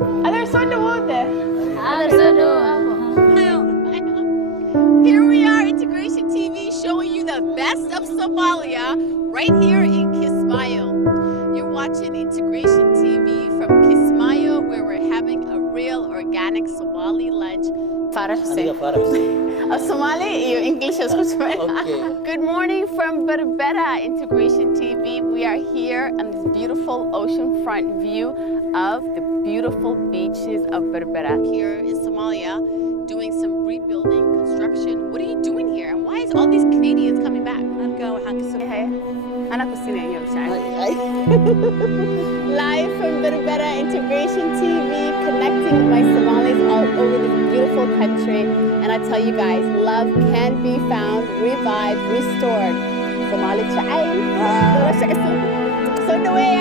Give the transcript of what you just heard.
Other side of water. Here we are, Integration TV, showing you the best of Somalia right here in Kismayo. You're watching Integration TV from Kismayo, where we're having a real organic Somali lunch. Farah Hussein. Somali, your English is Okay. Good morning from Berbera, Integration TV. We are here on this beautiful oceanfront view of the beautiful beaches of Berbera. Here in Somalia, doing some rebuilding, construction. What are you doing here? And why is all these Canadians coming back? Live from Berbera Integration TV, connecting with my Somalis all over this beautiful country. And I tell you guys, love can be found, revived, restored. Somali Chain. So the way